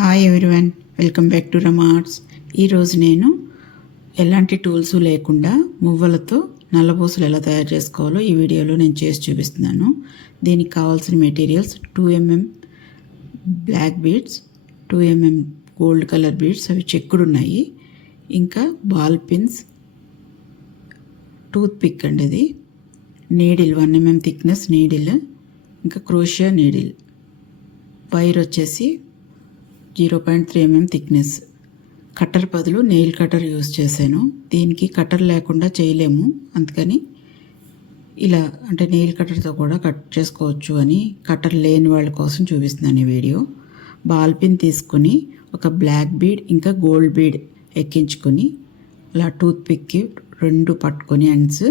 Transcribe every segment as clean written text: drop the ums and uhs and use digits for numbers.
Hi everyone, welcome back to Rama arts. ఈరోజు నేను ఎలాంటి టూల్స్ లేకుండా మువ్వలతో నల్లబూసలు ఎలా తయారు చేసుకోవాలో ఈ వీడియోలో నేను చేసి చూపిస్తున్నాను. దీనికి కావాల్సిన materials 2mm black beads, 2mm gold colour beads, అవి చెక్కుడు ఉన్నాయి. ఇంకా బాల్ పిన్స్, టూత్ పిక్ అండి, అది నీడిల్ 1mm థిక్నెస్ నీడిల్, ఇంకా క్రోషియా నీడిల్, వైర్ వచ్చేసి 0.3mm థిక్నెస్. కట్టర్ బదులు నెయిల్ కట్టర్ యూజ్ చేశాను. దీనికి కట్టర్ లేకుండా చేయలేము, అందుకని ఇలా అంటే నెయిల్ కట్టర్తో కూడా కట్ చేసుకోవచ్చు అని కట్టర్ లేని వాళ్ళ కోసం చూపిస్తున్నాను ఈ వీడియో. బాల్ పిన్ తీసుకుని ఒక బ్లాక్ బీడ్ ఇంకా గోల్డ్ బీడ్ ఎక్కించుకొని అలా టూత్ పిక్కి రెండు పట్టుకొని ఎండ్స్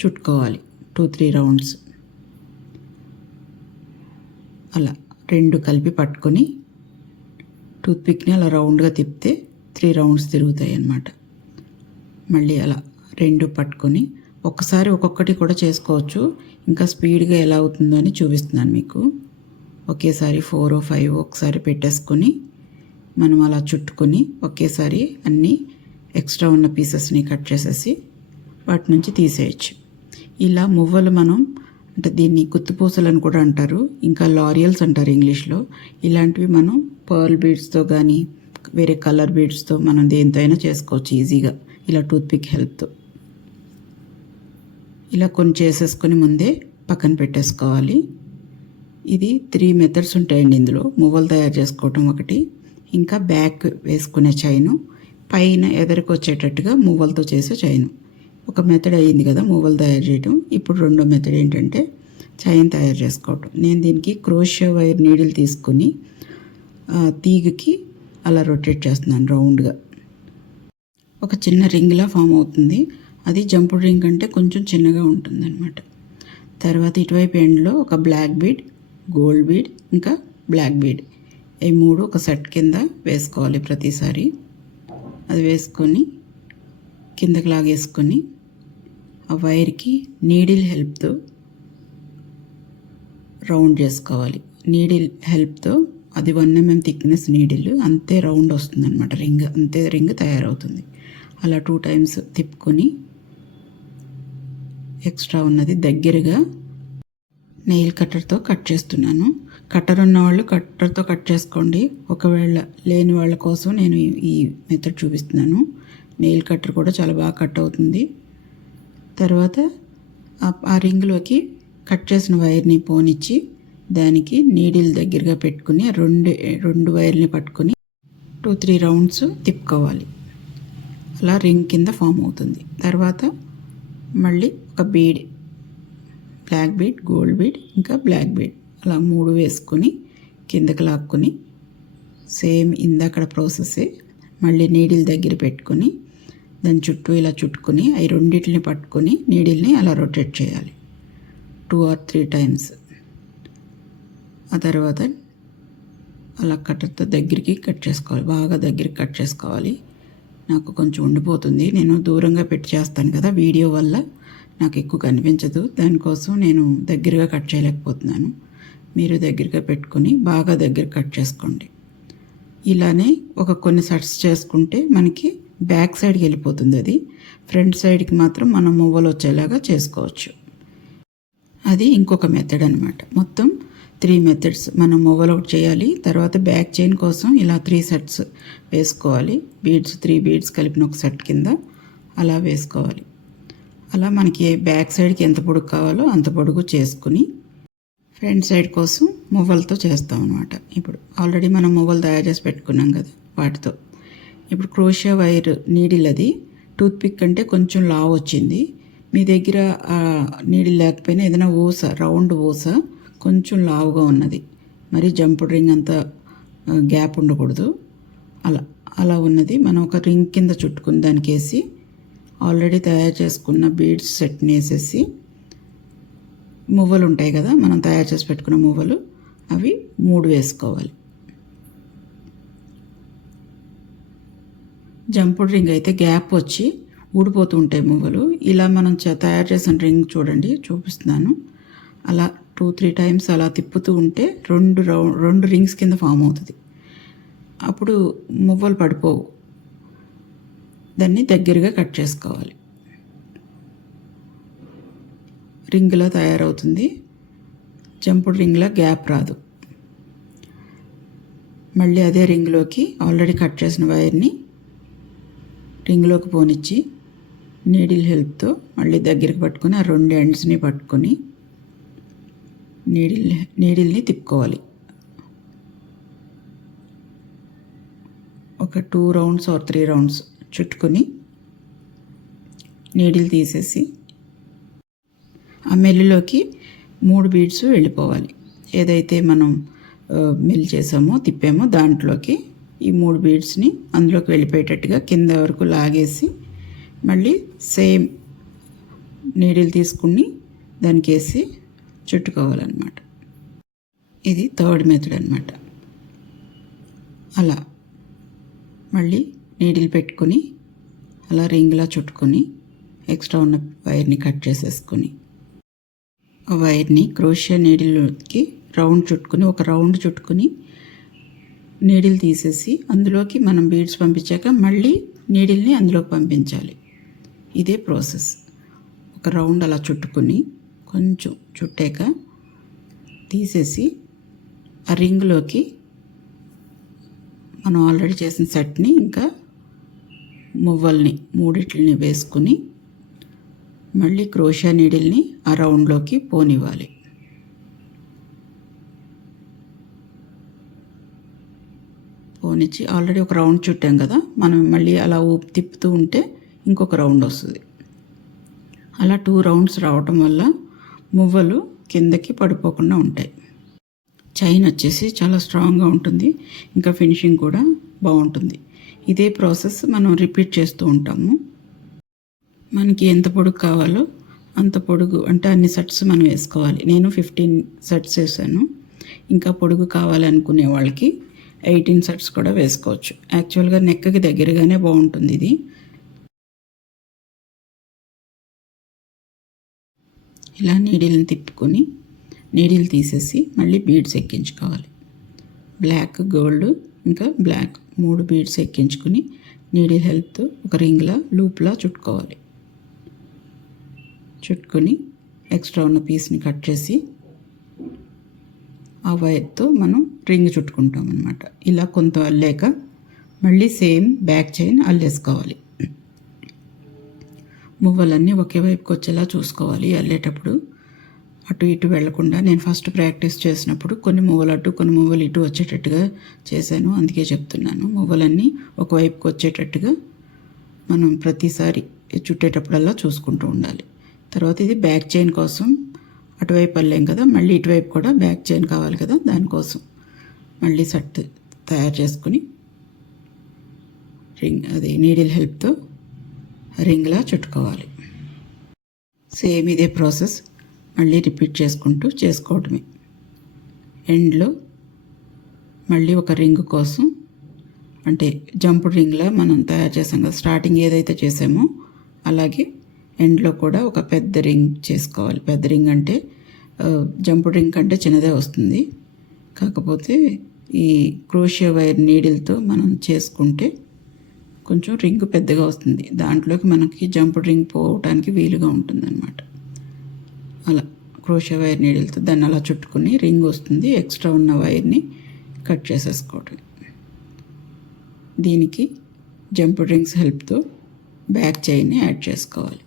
చుట్టుకోవాలి. 2-3 రౌండ్స్ అలా రెండు కలిపి పట్టుకొని టూత్పిక్ని అలా రౌండ్గా తిప్పితే 3 రౌండ్స్ తిరుగుతాయి అన్నమాట. మళ్ళీ అలా రెండు పట్టుకొని ఒక్కసారి ఒక్కొక్కటి కూడా చేసుకోవచ్చు. ఇంకా స్పీడ్గా ఎలా అవుతుందో అని చూపిస్తున్నాను మీకు. ఒకేసారి 4 or 5 ఒకసారి పెట్టేసుకొని మనం అలా చుట్టుకొని ఒకేసారి అన్నీ ఎక్స్ట్రా ఉన్న పీసెస్ని కట్ చేసేసి వాటి నుంచి తీసేయచ్చు. ఇలా మువ్వలు మనం అంటే దీన్ని గుత్తుపూసలు అని కూడా అంటారు, ఇంకా లారియల్స్ అంటారు ఇంగ్లీష్లో. ఇలాంటివి మనం పర్ల్ బీడ్స్తో కానీ వేరే కలర్ బీడ్స్తో మనం దేంతో అయినా చేసుకోవచ్చు ఈజీగా, ఇలా టూత్పిక్ హెల్ప్తో. ఇలా కొన్ని చేసేసుకొని ముందే పక్కన పెట్టేసుకోవాలి. ఇది 3 మెథడ్స్ ఉంటాయండి ఇందులో. మువ్వలు తయారు చేసుకోవటం ఒకటి, ఇంకా బ్యాక్ వేసుకునే చైను, పైన ఎదరికి వచ్చేటట్టుగా మువ్వలతో చేసే చైను. ఒక మెథడ్ అయ్యింది కదా మువ్వలు తయారు చేయటం. ఇప్పుడు రెండో మెథడ్ ఏంటంటే చైన్ తయారు చేసుకోవటం. నేను దీనికి క్రోషియా వైర్ నీడిల్ తీసుకుని తీగకి అలా రొటేట్ చేస్తున్నాను రౌండ్గా. ఒక చిన్న రింగ్లా ఫామ్ అవుతుంది. అది జంపుడ్ రింగ్ అంటే కొంచెం చిన్నగా ఉంటుంది అనమాట. తర్వాత ఇటువైపు ఎండ్లో ఒక బ్లాక్ బీడ్, గోల్డ్ బీడ్, ఇంకా బ్లాక్ బీడ్, ఈ 3 ఒక సెట్ కింద వేసుకోవాలి ప్రతిసారి. అది వేసుకొని కిందకి లాగేసుకొని ఆ వైర్కి నీడిల్ హెల్ప్తో రౌండ్ చేసుకోవాలి. నీడిల్ హెల్ప్తో అది 1mm థిక్నెస్ నీడిల్, అంతే రౌండ్ వస్తుంది అనమాట రింగ్, అంతే రింగ్ తయారవుతుంది. అలా 2 times తిప్పుకొని ఎక్స్ట్రా ఉన్నది దగ్గరగా నెయిల్ కట్టర్తో కట్ చేస్తున్నాను. కట్టర్ ఉన్న వాళ్ళు కట్టర్తో కట్ చేసుకోండి, ఒకవేళ లేని వాళ్ళ కోసం నేను ఈ మెథడ్ చూపిస్తున్నాను. నెయిల్ కట్టర్ కూడా చాలా బాగా కట్ అవుతుంది. తర్వాత ఆ రింగ్లోకి కట్ చేసిన వైర్ని పోనిచ్చి దానికి నీడిల్ దగ్గరగా పెట్టుకుని రెండు వైర్ని పట్టుకొని 2-3 రౌండ్స్ తిప్పుకోవాలి. అలా రింగ్ కింద ఫామ్ అవుతుంది. తర్వాత మళ్ళీ ఒక bead, black bead, gold bead, ఇంకా బ్లాక్ బీడ్, అలా 3 వేసుకొని కిందకి లాక్కొని సేమ్ ఇందాకడ ప్రాసెస్సే మళ్ళీ నీడిల్ దగ్గర పెట్టుకొని దాని చుట్టూ ఇలా చుట్టుకొని అవి రెండింటిని పట్టుకొని నీడిల్ని అలా రొటేట్ చేయాలి 2 or 3 times. ఆ తర్వాత అలా కట్టర్తో దగ్గరికి కట్ చేసుకోవాలి, బాగా దగ్గరికి కట్ చేసుకోవాలి. నాకు కొంచెం ఉండిపోతుంది, నేను దూరంగా పెట్టి చేస్తాను కదా, వీడియో వల్ల నాకు ఎక్కువ కనిపించదు, దానికోసం నేను దగ్గరగా కట్ చేయలేకపోతున్నాను. మీరు దగ్గరగా పెట్టుకొని బాగా దగ్గర కట్ చేసుకోండి. ఇలానే కొన్ని సెట్స్ చేసుకుంటే మనకి బ్యాక్ సైడ్కి వెళ్ళిపోతుంది. అది ఫ్రంట్ సైడ్కి మాత్రం మనం మువ్వలు వచ్చేలాగా చేసుకోవచ్చు. అది ఇంకొక మెథడ్ అనమాట. మొత్తం 3 మెథడ్స్. మనం మువ్వలు ఒకటి చేయాలి, తర్వాత బ్యాక్ చైన్ కోసం ఇలా 3 sets వేసుకోవాలి. బీడ్స్ 3 beads కలిపిన ఒక సెట్ కింద అలా వేసుకోవాలి. అలా మనకి బ్యాక్ సైడ్కి ఎంత పొడుగు కావాలో అంత పొడుగు చేసుకుని ఫ్రంట్ సైడ్ కోసం మువ్వలతో చేస్తాం అనమాట. ఇప్పుడు ఆల్రెడీ మనం మువ్వలు తయారు చేసి పెట్టుకున్నాం కదా వాటితో. ఇప్పుడు క్రోషియా వైర్ నీడిల్, అది టూత్పిక్ అంటే కొంచెం లావు వచ్చింది. మీ దగ్గర నీడిల్ లేకపోయినా ఏదైనా ఊస, రౌండ్ ఊస కొంచెం లావుగా ఉన్నది, మరి జంపుడ్ రింగ్ అంత గ్యాప్ ఉండకూడదు, అలా ఉన్నది మనం ఒక రింగ్ కింద చుట్టుకుని దానికి వేసి ఆల్రెడీ తయారు చేసుకున్న బీడ్స్ సెట్ని వేసేసి మువ్వలు ఉంటాయి కదా మనం తయారు చేసి పెట్టుకున్న మువ్వలు, అవి 3 వేసుకోవాలి. జంపుడ్ రింగ్ అయితే గ్యాప్ వచ్చి ఊడిపోతూ ఉంటాయి మువ్వలు. ఇలా మనం తయారు చేసిన రింగ్ చూడండి, చూపిస్తున్నాను. అలా 2-3 times అలా తిప్పుతూ ఉంటే 2 రింగ్స్ కింద ఫామ్ అవుతుంది. అప్పుడు మువ్వలు పడిపోవు. దాన్ని దగ్గరగా కట్ చేసుకోవాలి. రింగ్లా తయారవుతుంది. జంపుడు రింగ్లా గ్యాప్ రాదు. మళ్ళీ అదే రింగ్లోకి ఆల్రెడీ కట్ చేసిన వైర్ని రింగ్లోకి పోనిచ్చి నీడిల్ హెల్ప్తో మళ్ళీ దగ్గరికి పట్టుకొని ఆ 2 ఎండ్స్ని పట్టుకొని నీడిల్ని తిప్పుకోవాలి. ఒక 2 రౌండ్స్ ఆర్ 3 రౌండ్స్ చుట్టుకొని నీడిల్ తీసేసి ఆ మెల్లులోకి 3 బీడ్స్ వెళ్ళిపోవాలి. ఏదైతే మనం మిల్ చేసామో తిప్పామో దాంట్లోకి ఈ 3 బీడ్స్ని అందులోకి వెళ్ళిపోయేటట్టుగా కింద వరకు లాగేసి మళ్ళీ సేమ్ నీడిల్ తీసుకుని దానికి వేసి చుట్టుకోవాలన్నమాట. ఇది 3rd మెథడ్ అన్నమాట. అలా మళ్ళీ నీడిల్ పెట్టుకొని అలా రింగ్లా చుట్టుకొని ఎక్స్ట్రా ఉన్న వైర్ని కట్ చేసేసుకొని ఆ వైర్ని క్రోషియా నీడిల్కి రౌండ్ చుట్టుకొని ఒక రౌండ్ చుట్టుకొని నీడిల్ తీసేసి అందులోకి మనం బీడ్స్ పంపించాక మళ్ళీ నీడిల్ని అందులోకి పంపించాలి. ఇదే ప్రాసెస్. ఒక రౌండ్ అలా చుట్టుకొని కొంచెం చుట్టాక తీసేసి ఆ రింగ్లోకి మనం ఆల్రెడీ చేసిన సెట్ని ఇంకా మువ్వల్ని 3 వేసుకుని మళ్ళీ క్రోషియా నీడిల్ని ఆ రౌండ్లోకి పోనివ్వాలి. పోనిచ్చి ఆల్రెడీ ఒక రౌండ్ చుట్టాం కదా, మనం మళ్ళీ అలా తిప్పుతూ ఉంటే ఇంకొక రౌండ్ వస్తుంది. అలా 2 రౌండ్స్ రావటం వల్ల మువ్వలు కిందకి పడిపోకుండా ఉంటాయి. చైన్ వచ్చేసి చాలా స్ట్రాంగ్గా ఉంటుంది. ఇంకా ఫినిషింగ్ కూడా బాగుంటుంది. ఇదే ప్రాసెస్ మనం రిపీట్ చేస్తూ ఉంటాము. మనకి ఎంత పొడుగు కావాలో అంత పొడుగు అంటే అన్ని సెట్స్ మనం వేసుకోవాలి. నేను 15 సెట్స్ వేసాను. ఇంకా పొడుగు కావాలనుకునే వాళ్ళకి 18 సెట్స్ కూడా వేసుకోవచ్చు. యాక్చువల్గా నెక్కకి దగ్గరగానే బాగుంటుంది ఇది. ఇలా నీడిల్ని తిప్పుకొని నీడిల్ తీసేసి మళ్ళీ బీడ్స్ ఎక్కించుకోవాలి. బ్లాక్, గోల్డ్ ఇంకా బ్లాక్ 3 బీడ్స్ ఎక్కించుకొని నీడిల్ హెల్ప్తో ఒక రింగ్లా లూప్లా చుట్టుకోవాలి. చుట్టుకొని ఎక్స్ట్రా ఉన్న పీస్ని కట్ చేసి ఆ వైర్తో మనం రింగ్ చుట్టుకుంటాం అన్నమాట. ఇలా కొంత అల్లాక మళ్ళీ సేమ్ బ్యాక్ చైన్ అల్లేసుకోవాలి. మువ్వలన్నీ ఒకే వైపుకి వచ్చేలా చూసుకోవాలి. అల్లేటప్పుడు అటు ఇటు వెళ్లకుండా. నేను ఫస్ట్ ప్రాక్టీస్ చేసినప్పుడు కొన్ని మువ్వలు అటు కొన్ని మువ్వలు ఇటు వచ్చేటట్టుగా చేశాను. అందుకే చెప్తున్నాను. మువ్వలన్నీ ఒకవైపుకి వచ్చేటట్టుగా మనం ప్రతిసారి చుట్టేటప్పుడల్లా చూసుకుంటూ ఉండాలి. తర్వాత ఇది బ్యాక్ చైన్ కోసం అటువైపు అల్లాం కదా, మళ్ళీ ఇటువైపు కూడా బ్యాక్ చైన్ కావాలి కదా, దానికోసం మళ్ళీ సెట్ తయారు చేసుకుని నీడిల్ హెల్ప్తో రింగ్లా చుట్టుకోవాలి. సేమ్ ఇదే ప్రాసెస్ మళ్ళీ రిపీట్ చేసుకుంటూ చేసుకోవడమే. ఎండ్లో మళ్ళీ ఒక రింగ్ కోసం అంటే జంపుడ్ రింగ్లా మనం తయారు చేసాం కదా, స్టార్టింగ్ ఏదైతే చేసామో అలాగే ఎండ్లో కూడా ఒక పెద్ద రింగ్ చేసుకోవాలి. పెద్ద రింగ్ అంటే జంపుడ్ రింగ్ కంటే చిన్నదే వస్తుంది. కాకపోతే ఈ క్రోషియా వైర్ నీడిల్తో మనం చేసుకుంటే కొంచెం రింగ్ పెద్దగా వస్తుంది. దాంట్లోకి మనకి జంపుడ్ రింగ్ పోవటానికి వీలుగా ఉంటుందన్నమాట. అలా క్రోషియా వైర్ నీడిల్తో దాన్ని అలా చుట్టుకుని రింగ్ వస్తుంది. ఎక్స్ట్రా ఉన్న వైర్ని కట్ చేసేసుకోవటం. దీనికి జంపుడ్ రింగ్స్ హెల్ప్తో బ్యాక్ చైన్ని యాడ్ చేసుకోవాలి.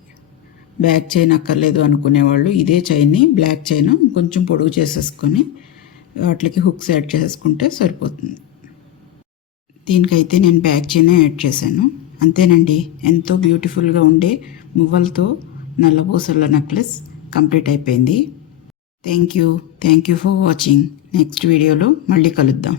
బ్యాక్ చైన్ అక్కర్లేదు అనుకునేవాళ్ళు ఇదే చైన్ని బ్లాక్ చైన్ కొంచెం పొడుగు చేసేసుకొని వాటికి హుక్స్ యాడ్ చేసుకుంటే సరిపోతుంది. దీనికైతే నేను బ్యాక్ చైన్ యాడ్ చేశాను. అంతేనండి, ఎంతో బ్యూటిఫుల్గా ఉండే మువ్వలతో నల్లబూసల నెక్లెస్ కంప్లీట్ అయిపోయింది. Thank you for watching. Next వీడియోలో మళ్ళీ కలుద్దాం.